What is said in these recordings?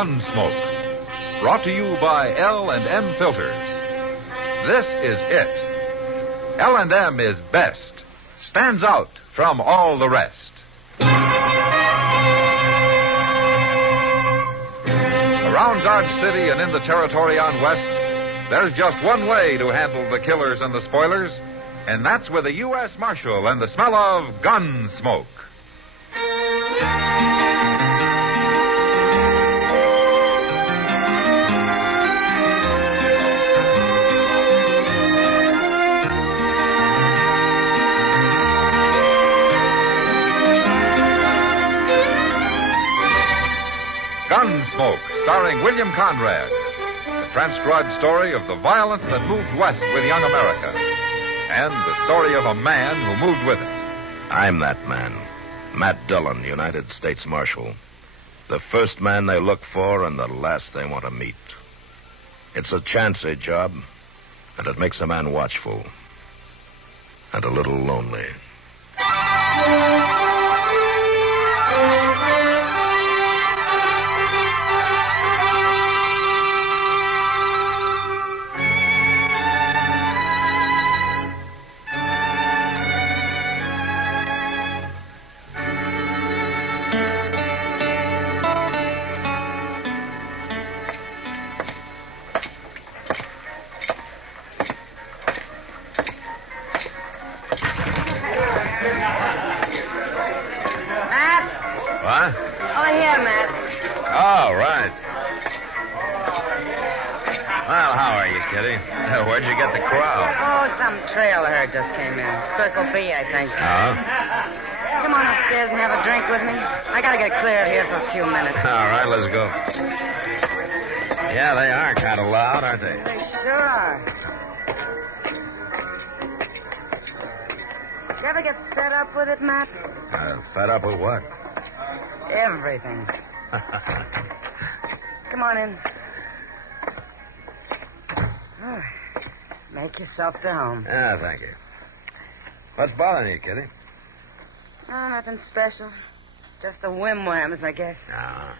Gunsmoke, brought to you by L&M Filters. This is it. L&M is best, stands out from all the rest. Around Dodge City and in the territory on West, there's just one way to handle the killers and the spoilers, and that's with a U.S. Marshal and the smell of Gunsmoke. Gunsmoke, starring William Conrad. The transcribed story of the violence that moved west with young America. And the story of a man who moved with it. I'm that man. Matt Dillon, United States Marshal. The first man they look for and the last they want to meet. It's a chancy job, and it makes a man watchful. And a little lonely. Where'd you get the crowd? Oh, some trail herd just came in. Circle B, I think. Oh? Come on upstairs and have a drink with me. I gotta get clear of here for a few minutes. All right, let's go. Yeah, they are kind of loud, aren't they? They sure are. You ever get fed up with it, Matt? Fed up with what? Everything. Come on in. Oh, make yourself to home. Yeah, thank you. What's bothering you, Kitty? Oh, nothing special. Just the whim-whams, I guess. Ah.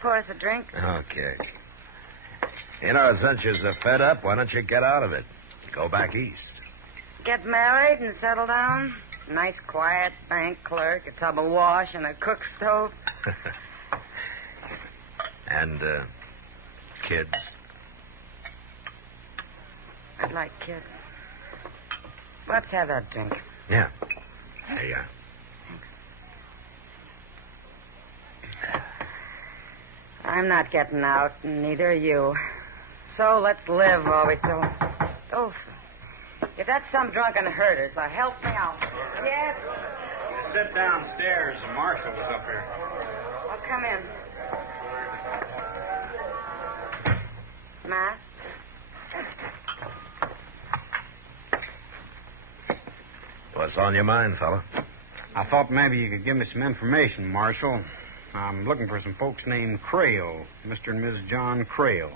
Pour us a drink. Okay. You know, since you're so fed up, why don't you get out of it? Go back east. Get married and settle down? Nice, quiet bank clerk, a tub of wash, and a cook stove. And, kids. I'd like kids. Let's have that drink. Yeah. There you are. Thanks. I'm not getting out, and neither are you. So let's live while we still... Oh, if that's some drunken herder, so help me out. Yes? You sit downstairs. The marshal was up here. I'll come in. Matt? What's on your mind, fella? I thought maybe you could give me some information, Marshal. I'm looking for some folks named Crail, Mr. and Mrs. John Crail.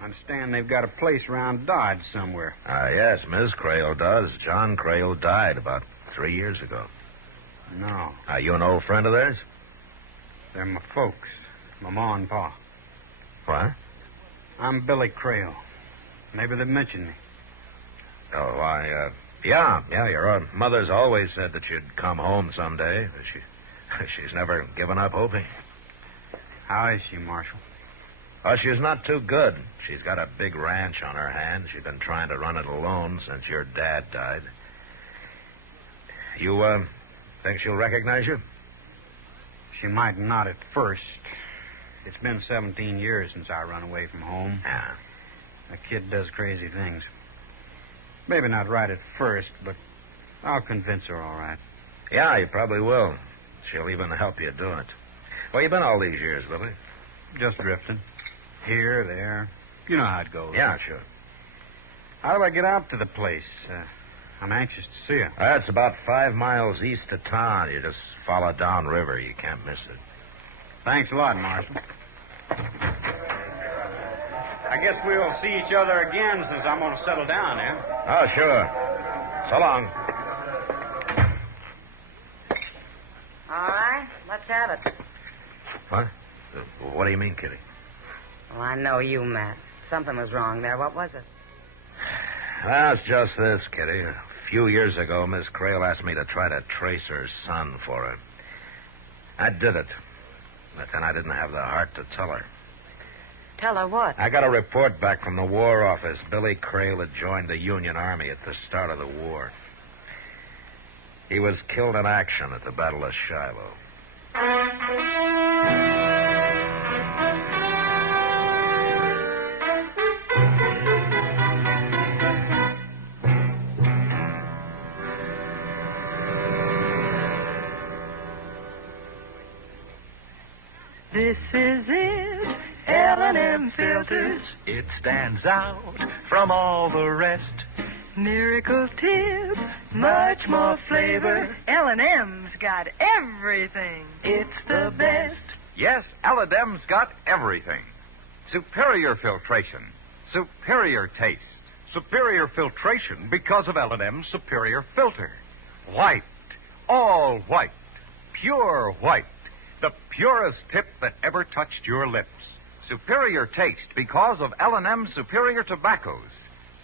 I understand they've got a place around Dodge somewhere. Yes, Miss Crail does. John Crail died about 3 years ago. No. Are you an old friend of theirs? They're my folks. My ma and pa. What? I'm Billy Crail. Maybe they've mentioned me. Oh, yeah, your mother's always said that you'd come home someday. She's never given up hoping. How is she, Marshal? Oh, she's not too good. She's got a big ranch on her hands. She's been trying to run it alone since your dad died. You, think she'll recognize you? She might not at first. It's been 17 years since I run away from home. Yeah. A kid does crazy things. Maybe not right at first, but I'll convince her all right. Yeah, you probably will. She'll even help you do it. Where you been all these years, Billy? Just drifting. Here, there. You know how it goes. Yeah, sure. How do I get out to the place? I'm anxious to see her. It's about 5 miles east of town. You just follow down river. You can't miss it. Thanks a lot, Marshal. I guess we'll see each other again since I'm going to settle down, eh? Oh, sure. So long. All right, let's have it. What? What do you mean, Kitty? Well, I know you, Matt. Something was wrong there. What was it? Well, it's just this, Kitty. A few years ago, Miss Crail asked me to try to trace her son for her. I did it. But then I didn't have the heart to tell her. Tell her what? I got a report back from the War Office. Billy Crail had joined the Union Army at the start of the war. He was killed in action at the Battle of Shiloh. This is it, L&M Filters. It stands out from all the rest. Miracle tip, much more flavor. L&M's got everything. It's the best. Yes, L&M's got everything. Superior filtration, superior taste. Superior filtration because of L&M's superior filter. White, all white, pure white. The purest tip that ever touched your lips. Superior taste because of L&M superior tobaccos.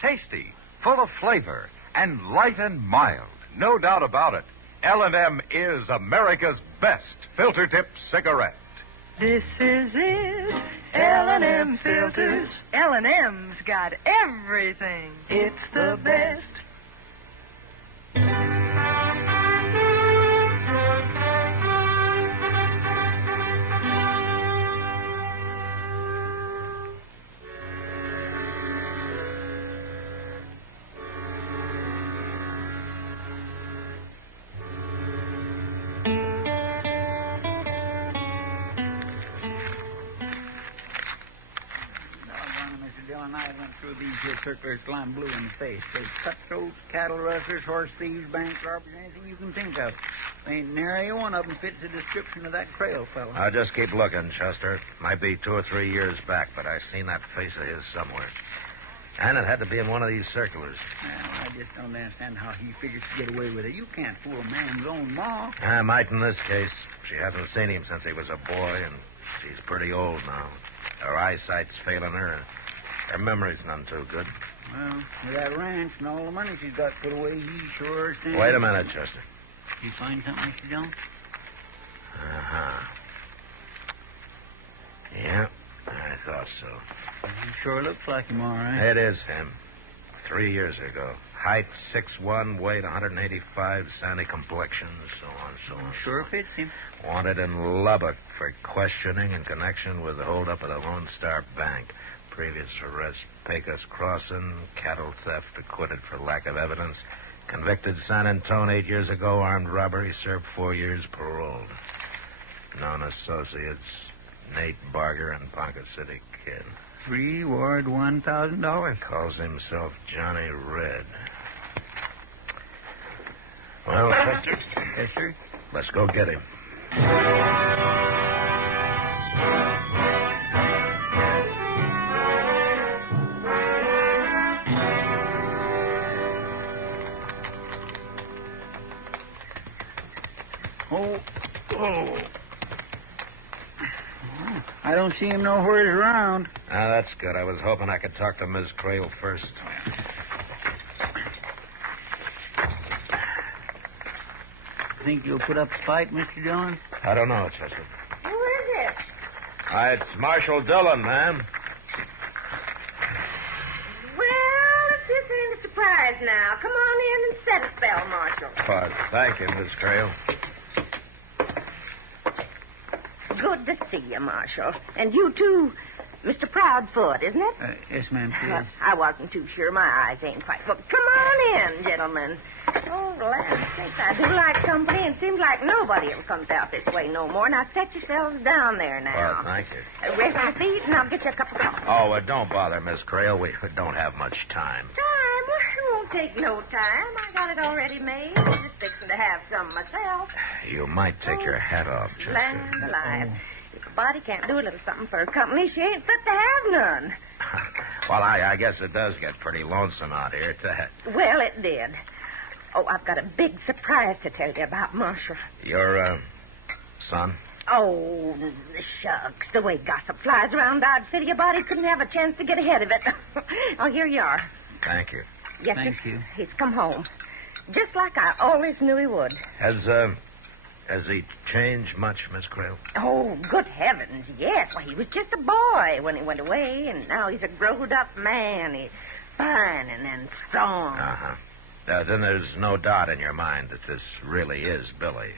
Tasty, full of flavor, and light and mild. No doubt about it. L&M is America's best filter tip cigarette. This is it, L&M Filters. L&M's got everything. It's the best. I went through these here circulars till I'm blue in the face. There's cutthroats, cattle rustlers, horse thieves, bank robbers, anything you can think of. Ain't nary one of them fits the description of that Crail fellow. I'll just keep looking, Chester. Might be 2 or 3 years back, but I've seen that face of his somewhere. And it had to be in one of these circulars. Well, I just don't understand how he figures to get away with it. You can't fool a man's own ma. I might in this case. She hasn't seen him since he was a boy, and she's pretty old now. Her eyesight's failing her, and her memory's none too good. Well, with that ranch and all the money she's got put away, he sure stands... Wait a minute, Chester. You find something, Mr. Jones? Uh-huh. Yeah, I thought so. He sure looks like him, all right. It is him. 3 years ago. Height 6'1", weight 185, sandy complexion, so on, so on. Sure fits him. Wanted in Lubbock for questioning in connection with the holdup at the Lone Star Bank. Previous arrest, Pecos Crossing, cattle theft, acquitted for lack of evidence. Convicted San Antone 8 years ago, armed robbery, served 4 years, paroled. Known associates, Nate Barger and Ponca City Kid. Reward $1,000. Calls himself Johnny Red. Well, Chester. Yes, sir? Let's go get him. Oh. I don't see him nowhere around. Ah, that's good. I was hoping I could talk to Miss Crail first. Think you'll put up a fight, Mr. Dillon? I don't know, Chester. Who is it? It's Marshal Dillon, ma'am. Well, this ain't a surprise now. Come on in and set a spell, Marshal. Thank you, Miss Crail. Good to see you, Marshal. And you, too. Mr. Proudfoot, isn't it? Yes, ma'am, please. I wasn't too sure. My eyes ain't quite full. Come on in, gentlemen. Oh, land sakes, I do like company, and seems like nobody ever comes out this way no more. Now, set yourselves down there now. Well, thank you. Rest your feet, and I'll get you a cup of coffee. Oh, don't bother, Miss Crail. We don't have much time. Time? Well, it won't take no time. I got it already made. I'm just fixing to have some myself. You might take your hat off, Chester. Land alive. If a body can't do a little something for her company, she ain't fit to have none. Well, I guess it does get pretty lonesome out here. Well, it did. Oh, I've got a big surprise to tell you about, Marshal. Your son? Oh, shucks. The way gossip flies around Dodge City, a body couldn't have a chance to get ahead of it. Oh, here you are. Thank you. Yes, Thank sir. you. He's come home. Just like I always knew he would. Has he changed much, Miss Creel? Oh, good heavens, yes. Well, he was just a boy when he went away, and now he's a grown-up man. He's fine and strong. Uh-huh. Then there's no doubt in your mind that this really is Billy.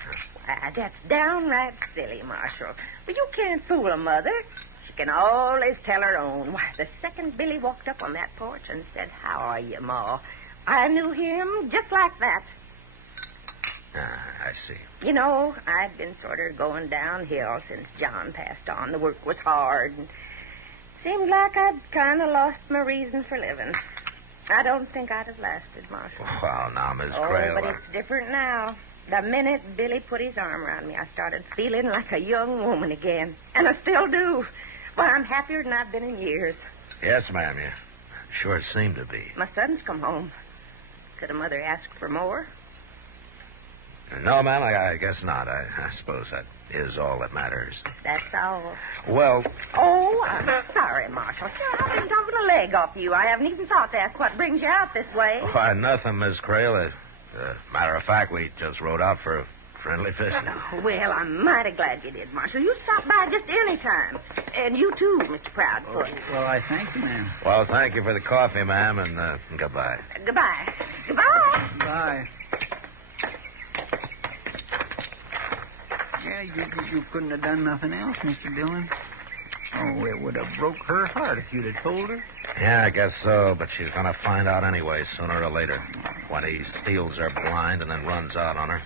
That's downright silly, Marshal. But you can't fool a mother. She can always tell her own. Why, the second Billy walked up on that porch and said, "How are you, Ma?" I knew him just like that. I see. You know, I'd been sort of going downhill since John passed on. The work was hard, and seemed like I'd kind of lost my reason for living. I don't think I'd have lasted, Marshal. Well, now, Miss Oh, Creel... but it's different now. The minute Billy put his arm around me, I started feeling like a young woman again. And I still do. Well, I'm happier than I've been in years. Yes, ma'am, you sure seem to be. My son's come home. Could a mother ask for more? No, ma'am, I guess not. I suppose that is all that matters. That's all. Well... Oh, I'm sorry, Marshal. Sure, I've been talking a leg off you. I haven't even thought to ask what brings you out this way. Why, nothing, Miss Creel. Matter of fact, we just rode out for a friendly visit. Oh, well, I'm mighty glad you did, Marshal. You stop by just any time. And you too, Mr. Proudfoot. Well, I thank you, ma'am. Well, thank you for the coffee, ma'am, and goodbye. Goodbye. Goodbye. Bye. Yeah, you couldn't have done nothing else, Mr. Dillon. Oh, it would have broke her heart if you'd have told her. Yeah, I guess so, but she's going to find out anyway, sooner or later, when he steals her blind and then runs out on her.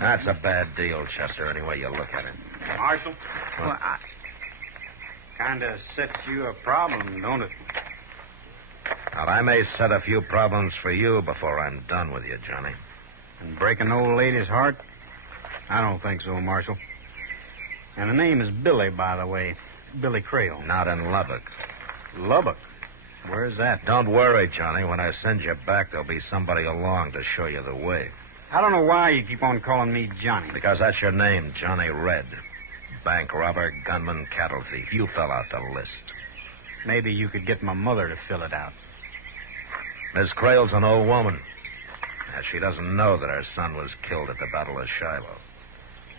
That's a bad deal, Chester, any way you look at it. Marshal, Well, kind of sets you a problem, don't it? Now, I may set a few problems for you before I'm done with you, Johnny. And break an old lady's heart? I don't think so, Marshal. And the name is Billy, by the way. Billy Creel. Not in Lubbock. Lubbock? Where's that? Don't worry, Johnny. When I send you back, there'll be somebody along to show you the way. I don't know why you keep on calling me Johnny. Because that's your name, Johnny Red. Bank robber, gunman, cattle thief. You fell out the list. Maybe you could get my mother to fill it out. Miss Creel's an old woman. She doesn't know that her son was killed at the Battle of Shiloh.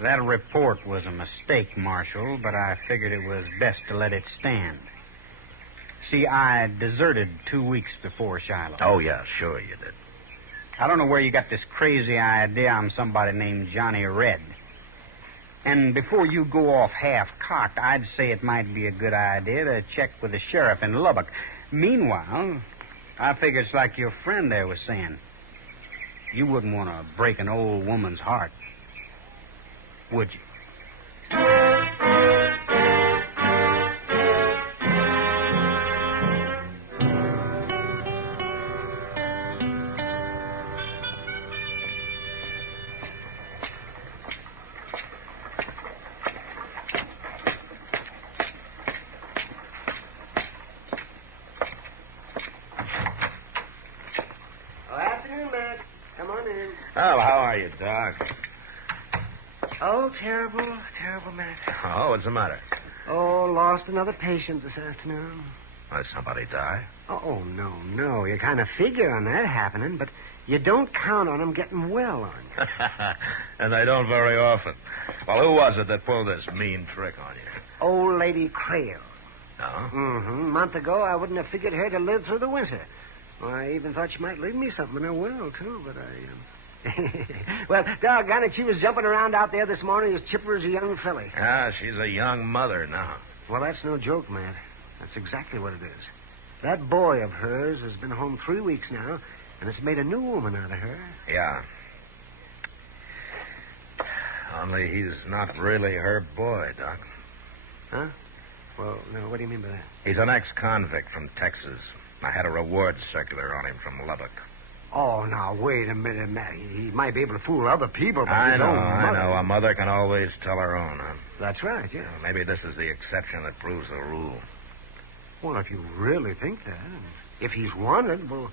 That report was a mistake, Marshal, but I figured it was best to let it stand. See, I deserted 2 weeks before Shiloh. Oh, yeah, sure you did. I don't know where you got this crazy idea I'm somebody named Johnny Red. And before you go off half-cocked, I'd say it might be a good idea to check with the sheriff in Lubbock. Meanwhile, I figure it's like your friend there was saying. You wouldn't want to break an old woman's heart, would you? Well, how are you, Doc? Oh, terrible, terrible matter. Oh, what's the matter? Oh, lost another patient this afternoon. Did somebody die? Oh, no. You kind of figure on that happening, but you don't count on them getting well on you. And they don't very often. Well, who was it that pulled this mean trick on you? Old Lady Creel. No? Mm-hmm. A month ago, I wouldn't have figured her to live through the winter. Well, I even thought she might leave me something in her will, too, but well, doggone it, she was jumping around out there this morning as chipper as a young filly. Yeah, she's a young mother now. Well, that's no joke, Matt. That's exactly what it is. That boy of hers has been home 3 weeks now, and it's made a new woman out of her. Yeah. Only he's not really her boy, Doc. Huh? Well, no, what do you mean by that? He's an ex-convict from Texas. I had a reward circular on him from Lubbock. Oh, now, wait a minute, Matt. He might be able to fool other people, but I his own know. mother... A mother can always tell her own, huh? That's right, yeah. Maybe this is the exception that proves the rule. Well, if you really think that, if he's wanted, well...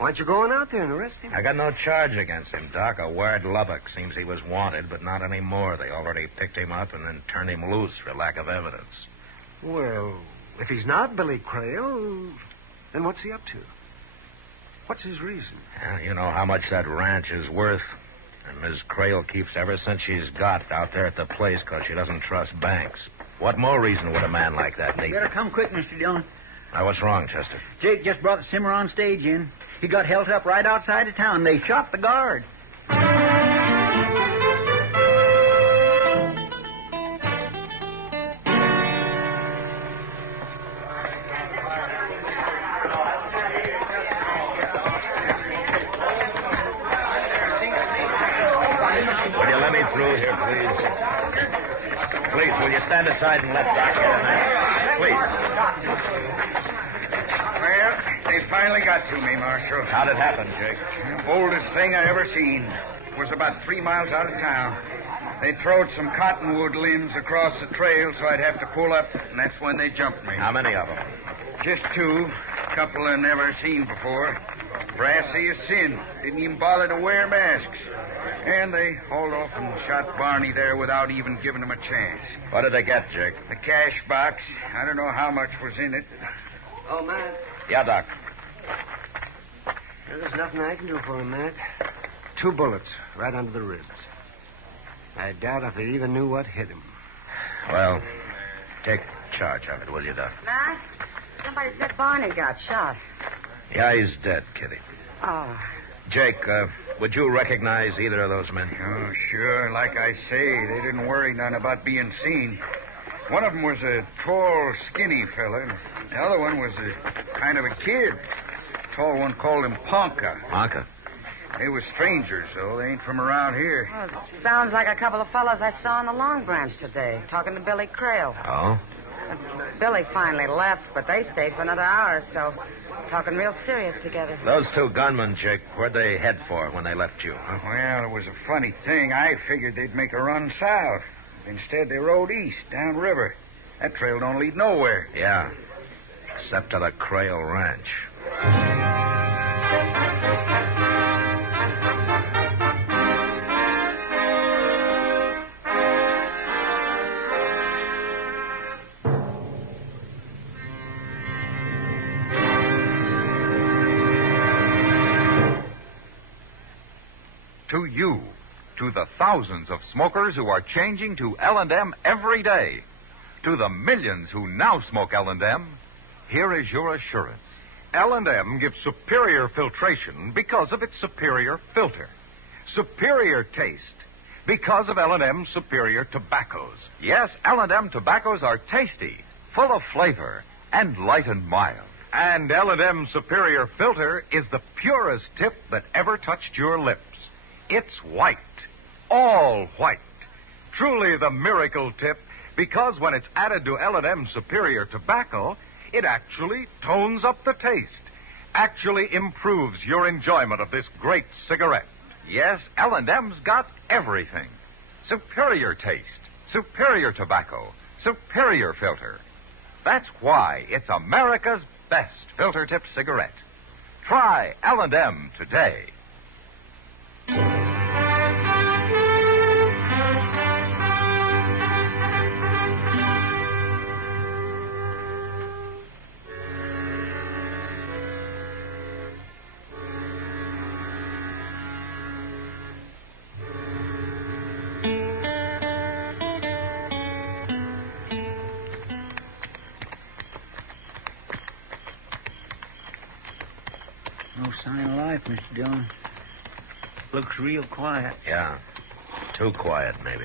Why aren't you going out there and arrest him? I got no charge against him, Doc. A word Lubbock. Seems he was wanted, but not anymore. They already picked him up and then turned him loose for lack of evidence. Well, if he's not Billy Crail, then what's he up to? What's his reason? Well, you know how much that ranch is worth. And Miss Crail keeps every cent she's got out there at the place because she doesn't trust banks. What more reason would a man like that need? You better come quick, Mr. Dillon. Now, what's wrong, Chester? Jake just brought the Cimarron stage in. He got held up right outside of town. They shot the guard. Will you let me through here, please? Please, will you stand aside and let Doc get in there? Please. Well, they finally got to me, Marshal. How'd it happen, Jake? The boldest thing I ever seen. It was about 3 miles out of town. They throwed some cottonwood limbs across the trail, so I'd have to pull up, and that's when they jumped me. How many of them? Just 2. A couple I never seen before. Brassy as sin. Didn't even bother to wear masks. And they hauled off and shot Barney there without even giving him a chance. What did they get, Jake? The cash box. I don't know how much was in it. Oh, Matt. Yeah, Doc. There's nothing I can do for him, Matt. 2 bullets right under the ribs. I doubt if they even knew what hit him. Well, take charge of it, will you, Doc? Matt, somebody said Barney got shot. Yeah, he's dead, Kitty. Oh. Jake, would you recognize either of those men? Oh, sure. Like I say, they didn't worry none about being seen. One of them was a tall, skinny fella. The other one was a kind of a kid. The tall one called him Ponca. Ponca? They were strangers, though. They ain't from around here. Well, it sounds like a couple of fellows I saw on the Long Branch today, talking to Billy Crail. Oh? Billy finally left, but they stayed for another hour or so, talking real serious together. Those 2 gunmen, Jake, where'd they head for when they left you? Huh? Well, it was a funny thing. I figured they'd make a run south. Instead, they rode east, downriver. That trail don't lead nowhere. Yeah, except to the Crail Ranch. To you, to the thousands of smokers who are changing to L&M every day, to the millions who now smoke L&M, here is your assurance. L&M gives superior filtration because of its superior filter. Superior taste because of L&M superior tobaccos. Yes, L&M tobaccos are tasty, full of flavor, and light and mild. And L&M superior filter is the purest tip that ever touched your lips. It's white, all white. Truly the miracle tip, because when it's added to L&M superior tobacco, it actually tones up the taste, actually improves your enjoyment of this great cigarette. Yes, L&M's got everything. Superior taste, superior tobacco, superior filter. That's why it's America's best filter tip cigarette. Try L&M today. No sign of life, Mr. Dillon. Looks real quiet. Yeah, too quiet, maybe.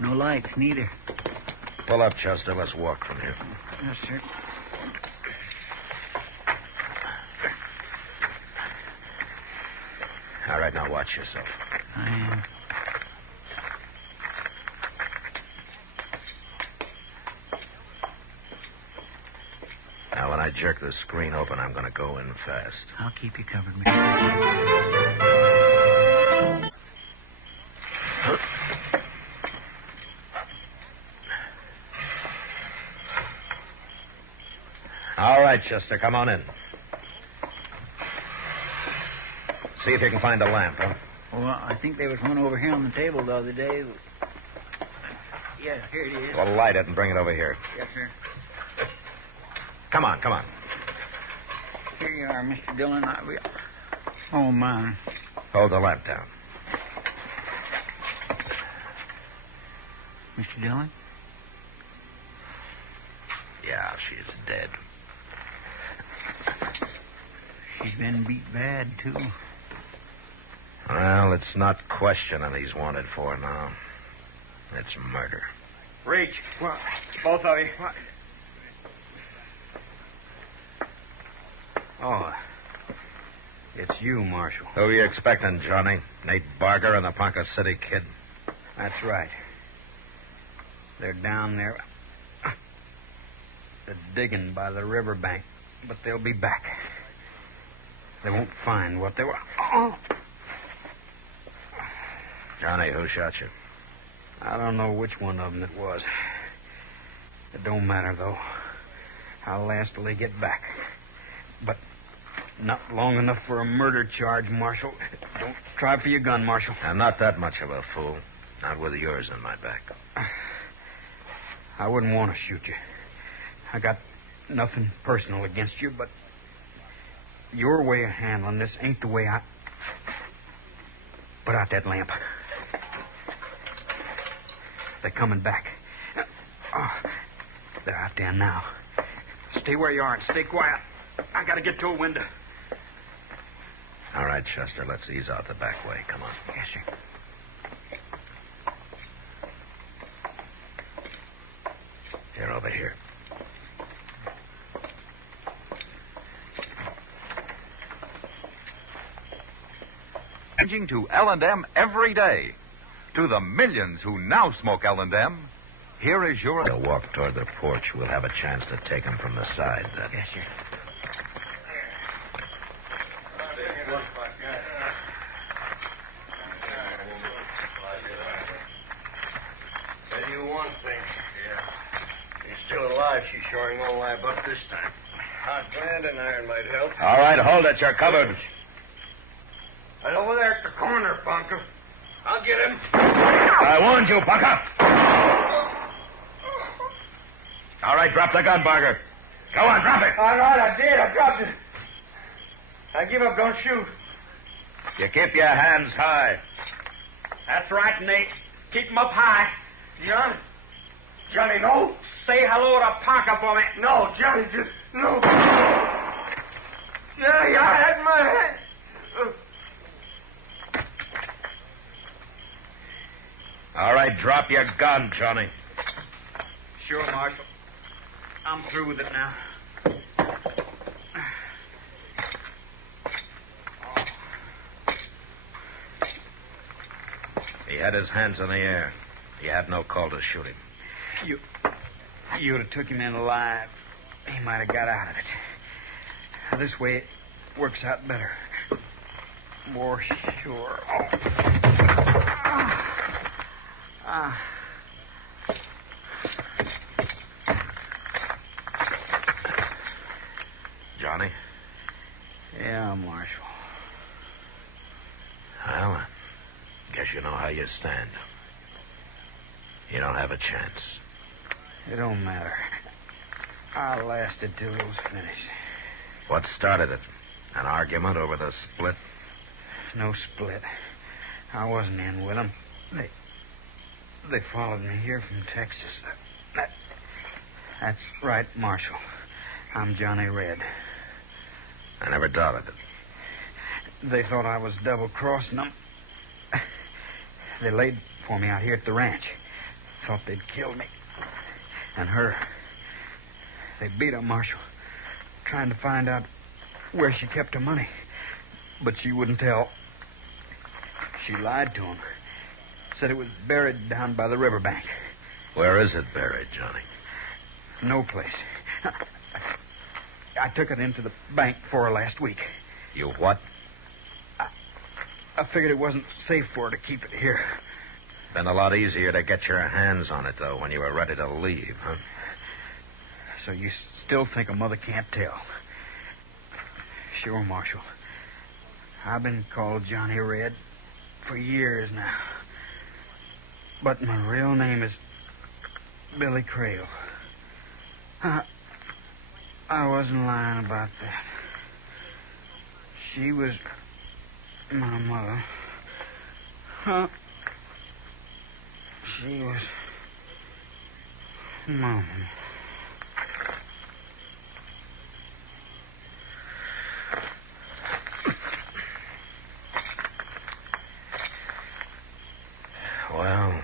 No lights, neither. Pull up, Chester. Let's walk from here. Yes, sir. All right, now watch yourself. I am. Now, when I jerk the screen open, I'm going to go in fast. I'll keep you covered, Mr. All right, Chester, come on in. See if you can find a lamp, huh? Well, I think there was one over here on the table the other day. Yeah, here it is. Well, light it and bring it over here. Yes, sir. Come on. Here you are, Mr. Dillon. Oh, my. Hold the lamp down. Mr. Dillon? Yeah, she's dead. She's been beat bad, too. Well, it's not questioning he's wanted for now. It's murder. Reach. What? Both of you. What? Oh, it's you, Marshal. Who are you expecting, Johnny? Nate Barger and the Ponca City Kid? That's right. They're down there. They're digging by the riverbank, but they'll be back. They won't find what they were. Oh! Johnny, who shot you? I don't know which one of them it was. It don't matter, though. How last till they get back? But not long enough for a murder charge, Marshal. Don't try for your gun, Marshal. I'm not that much of a fool. Not with yours in my back. I wouldn't want to shoot you. I got nothing personal against you, but your way of handling this ain't the way I... Put out that lamp. They're coming back. Oh, they're out there now. Stay where you are and stay quiet. I gotta get to a window. All right, Chester, let's ease out the back way. Come on. Yes, sir. Here, over here. Changing to L&M every day. To the millions who now smoke L&M, here is your... They'll walk toward the porch. We'll have a chance to take them from the side then. Yes, sir. Tell you one thing. She's still alive. She's showing no live up this time. Hot brand and iron might help. All right, hold it. You're covered. Right over there at the corner, Bunker. I'll get him. I warned you, Bunker. All right, drop the gun, Barger. Go on, drop it. All right, I did. I dropped it. I give up. Don't shoot. You keep your hands high. That's right, Nate. Keep 'em up high. Johnny, no. Say hello to Parker for me. No, Johnny, just no. Johnny, I had my hand. All right, drop your gun, Johnny. Sure, Marshal. I'm through with it now. He had his hands in the air. You had no call to shoot him. You'd have took him in alive. He might have got out of it. This way it works out better. More sure. Johnny? Yeah, Marshal. Well, I guess you know how you stand. You don't have a chance. It don't matter. I lasted till it was finished. What started it? An argument over the split? No split. I wasn't in with them. They followed me here from Texas. That's right, Marshal. I'm Johnny Red. I never doubted it. They thought I was double-crossing them. They laid for me out here at the ranch. Thought they'd killed me. And her. They beat her, Marshal. Trying to find out where she kept her money. But she wouldn't tell. She lied to him. Said it was buried down by the riverbank. Where is it buried, Johnny? No place. I took it into the bank for her last week. You what? I figured it wasn't safe for her to keep it here. Been a lot easier to get your hands on it, though, when you were ready to leave, huh? So you still think a mother can't tell? Sure, Marshal. I've been called Johnny Red for years now. But my real name is Billy Crail. I wasn't lying about that. She was my mother. She was Mom. Well,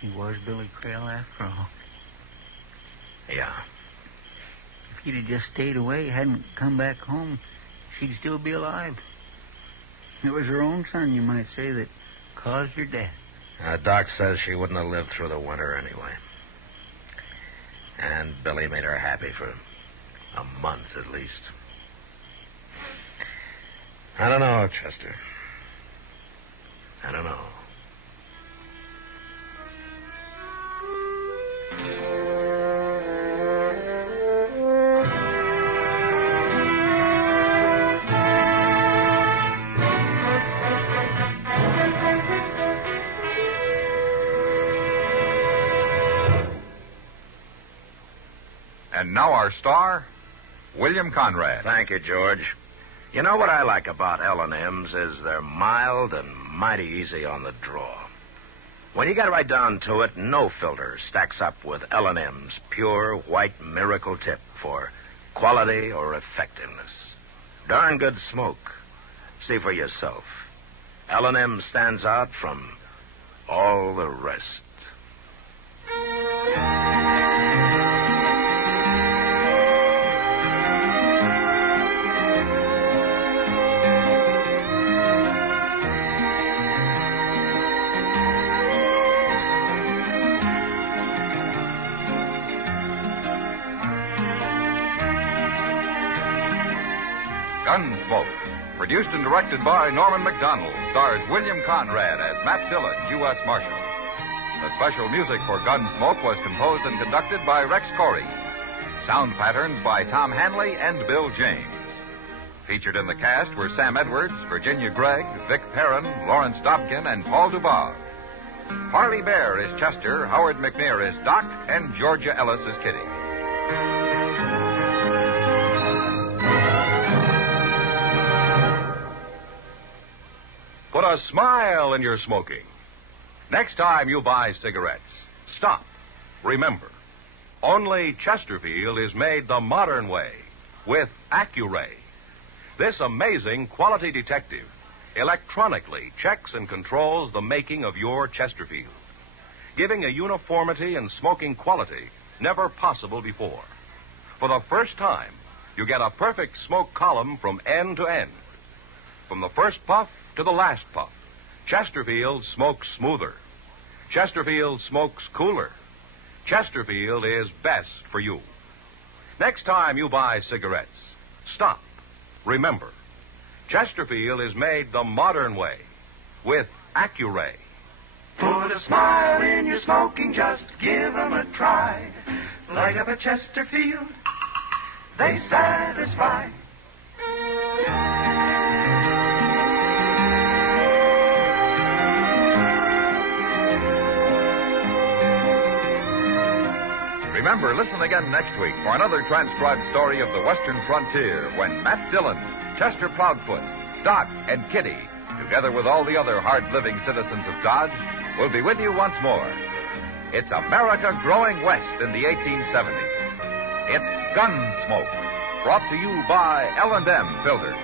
He was Billy Crail after all. yeah. If he'd have just stayed away, hadn't come back home, she'd still be alive. It was her own son, you might say, that caused her death. Doc says she wouldn't have lived through the winter anyway. And Billy made her happy for a month at least. I don't know, Chester. I don't know. And now our star, William Conrad. Thank you, George. You know what I like about L&M's is they're mild and mighty easy on the draw. When you get right down to it, no filter stacks up with L&M's pure white miracle tip for quality or effectiveness. Darn good smoke. See for yourself. L&M stands out from all the rest. Gunsmoke, produced and directed by Norman Macdonnell, stars William Conrad as Matt Dillon, U.S. Marshal. The special music for Gunsmoke was composed and conducted by Rex Corey. Sound patterns by Tom Hanley and Bill James. Featured in the cast were Sam Edwards, Virginia Gregg, Vic Perrin, Lawrence Dobkin, and Paul Dubov. Harley Bear is Chester, Howard McNear is Doc, and Georgia Ellis is Kitty. Put a smile in your smoking. Next time you buy cigarettes, stop. Remember, only Chesterfield is made the modern way with Accuray. This amazing quality detective electronically checks and controls the making of your Chesterfield, giving a uniformity in smoking quality never possible before. For the first time, you get a perfect smoke column from end to end. From the first puff to the last puff, Chesterfield smokes smoother. Chesterfield smokes cooler. Chesterfield is best for you. Next time you buy cigarettes, stop. Remember, Chesterfield is made the modern way with Accuray. Put a smile in your smoking, just give 'em a try. Light up a Chesterfield, they satisfy. Remember, listen again next week for another transcribed story of the Western frontier when Matt Dillon, Chester Proudfoot, Doc, and Kitty, together with all the other hard-living citizens of Dodge, will be with you once more. It's America growing west in the 1870s. It's Gunsmoke, brought to you by L&M Filters.